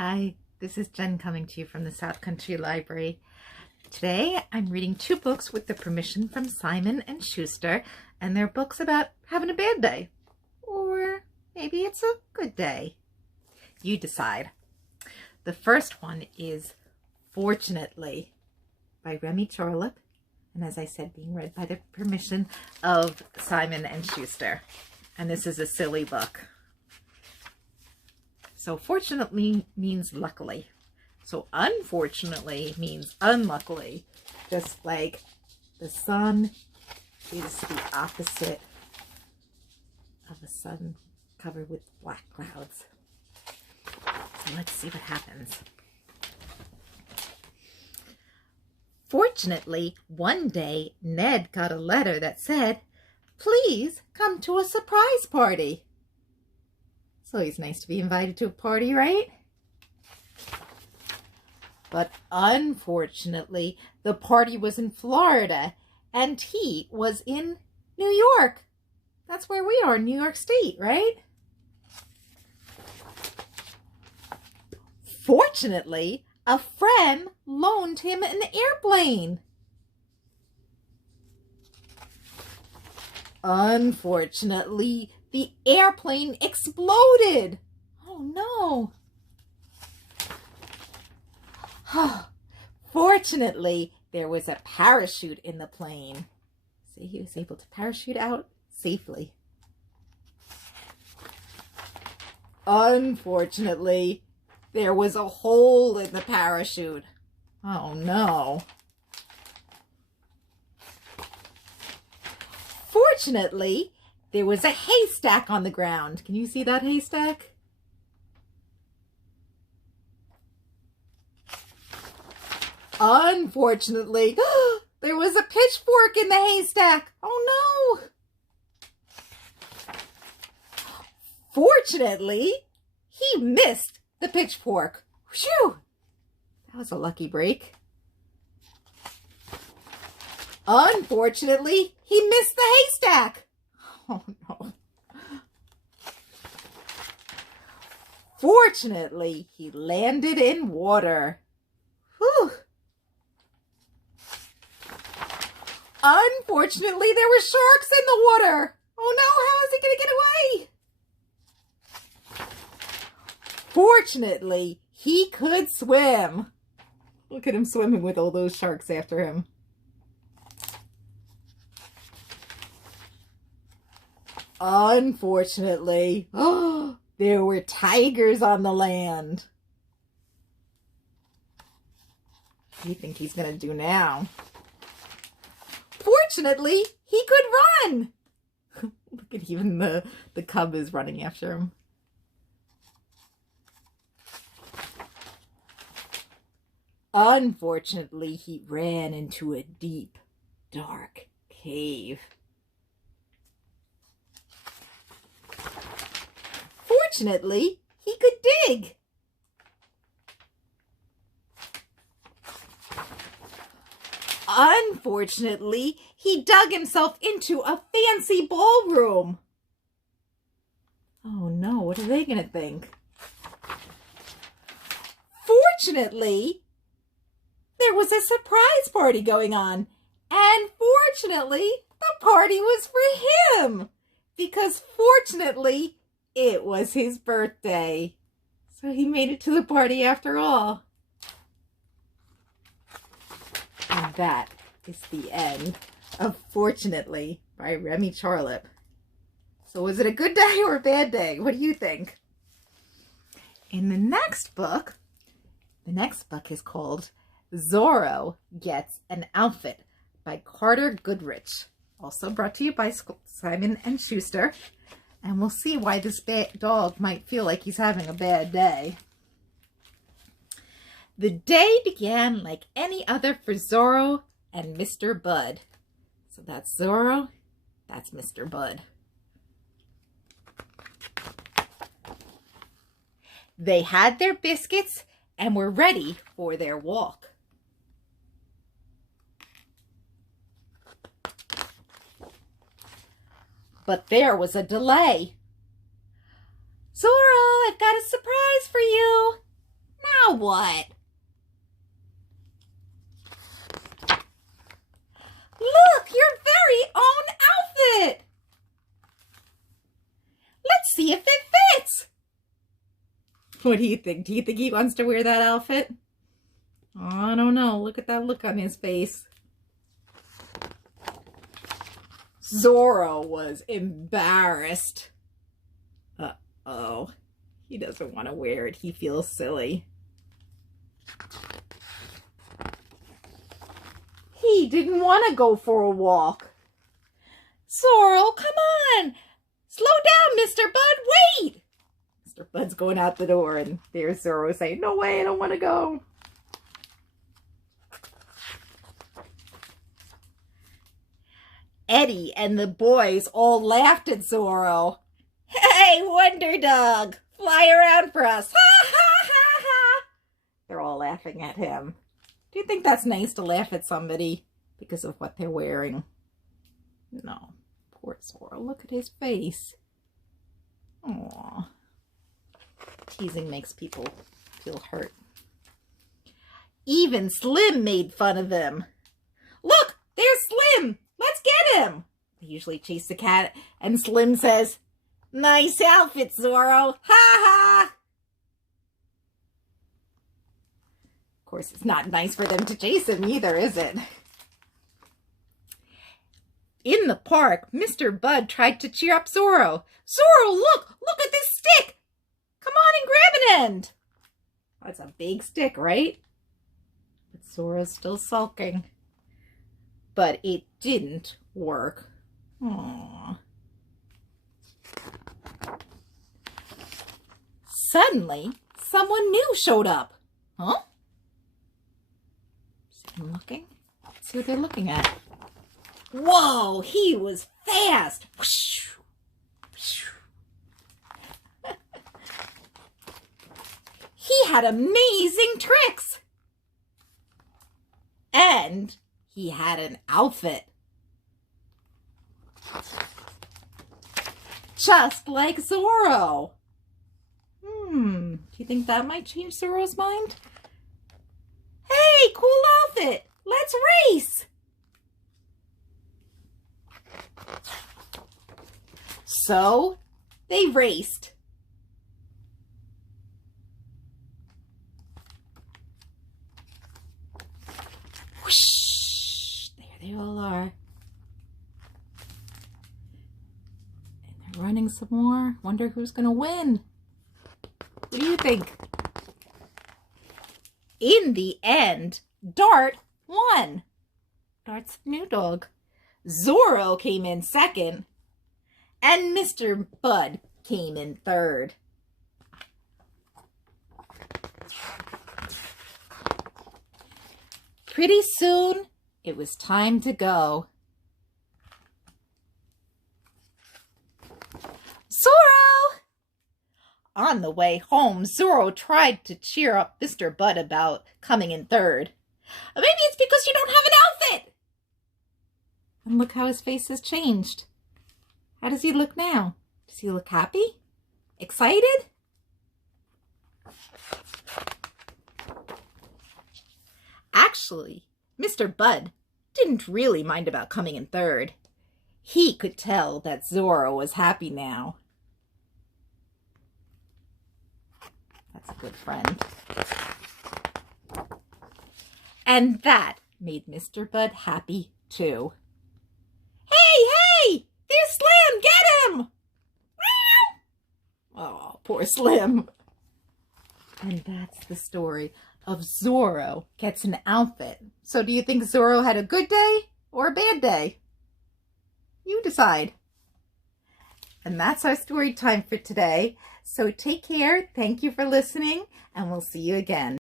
Hi, this is Jen coming to you from the South Country Library. Today I'm reading two books with the permission from Simon & Schuster, and they're books about having a bad day. Or maybe it's a good day. You decide. The first one is Fortunately by Remy Charlip, and as I said, being read by the permission of Simon & Schuster. And this is a silly book. So fortunately means luckily. So unfortunately means unluckily. Just like the sun is the opposite of a sun covered with black clouds. So let's see what happens. Fortunately, one day Ned got a letter that said, "Please come to a surprise party." So it's nice to be invited to a party, right? But unfortunately, the party was in Florida and he was in New York. That's where we are, New York State, right? Fortunately, a friend loaned him an airplane. Unfortunately, the airplane exploded. Oh no. Fortunately, there was a parachute in the plane. So he was able to parachute out safely. Unfortunately, there was a hole in the parachute. Oh no. Fortunately, there was a haystack on the ground. Can you see that haystack? Unfortunately, there was a pitchfork in the haystack. Oh no! Fortunately, he missed the pitchfork. Phew! That was a lucky break. Unfortunately, he missed the haystack. Oh no. Fortunately, he landed in water. Whew. Unfortunately, there were sharks in the water. Oh no, how is he going to get away? Fortunately, he could swim. Look at him swimming with all those sharks after him. Unfortunately, there were tigers on the land. What do you think he's going to do now? Fortunately, he could run. Look at even the cub is running after him. Unfortunately, he ran into a deep, dark cave. Fortunately, he could dig. Unfortunately, he dug himself into a fancy ballroom. Oh no, what are they going to think? Fortunately, there was a surprise party going on. And fortunately, the party was for him. Because fortunately, it was his birthday. So he made it to the party after all. And that is the end of Fortunately by Remy Charlip. So was it a good day or a bad day? What do you think? In the next book is called Zorro Gets an Outfit by Carter Goodrich. Also brought to you by Simon & Schuster. And we'll see why this dog might feel like he's having a bad day. The day began like any other for Zorro and Mr. Bud. So that's Zorro, that's Mr. Bud. They had their biscuits and were ready for their walk. But there was a delay. Zorro, I've got a surprise for you. what? Look, your very own outfit! Let's see if it fits! What do you think? Do you think he wants to wear that outfit? Oh, I don't know. Look at that look on his face. Zorro was embarrassed. Uh-oh. He doesn't want to wear it. He feels silly. He didn't want to go for a walk. Zorro, come on! Slow down, Mr. Bud, wait! Mr. Bud's going out the door, and there's Zorro saying, no way, I don't want to go. Eddie and the boys all laughed at Zorro. Hey, Wonder Dog, fly around for us. Ha, ha, ha, ha. They're all laughing at him. Do you think that's nice to laugh at somebody because of what they're wearing? No. Poor Zorro. Look at his face. Aww. Teasing makes people feel hurt. Even Slim made fun of them. Look, there's Slim. Let's get him. They usually chase the cat, and Slim says, nice outfit, Zorro. Ha ha. Of course, it's not nice for them to chase him either, is it? In the park, Mr. Bud tried to cheer up Zorro. Zorro, look! Look at this stick! Come on and grab an end! That's a big stick, right? But Zorro's still sulking. But it didn't work. Aww. Suddenly, someone new showed up. Huh? See them looking? Let's see what they're looking at. Whoa, he was fast. He had amazing tricks. And he had an outfit. Just like Zorro. Do you think that might change Zorro's mind? Hey, cool outfit. Let's race. So, they raced. Whoosh! There they all are. And they're running some more. Wonder who's going to win. What do you think? In the end, Dart won. Dart's new dog. Zorro came in second. And Mr. Bud came in third. Pretty soon, it was time to go. Zorro! On the way home, Zorro tried to cheer up Mr. Bud about coming in third. Maybe it's because you don't have an outfit! And look how his face has changed. How does he look now? Does he look happy? Excited? Actually, Mr. Bud didn't really mind about coming in third. He could tell that Zorro was happy now. That's a good friend. And that made Mr. Bud happy too. Hey! There's Slim! Get him! Oh, poor Slim. And that's the story of Zorro gets an outfit. So do you think Zorro had a good day or a bad day? You decide. And that's our story time for today. So take care. Thank you for listening, and we'll see you again.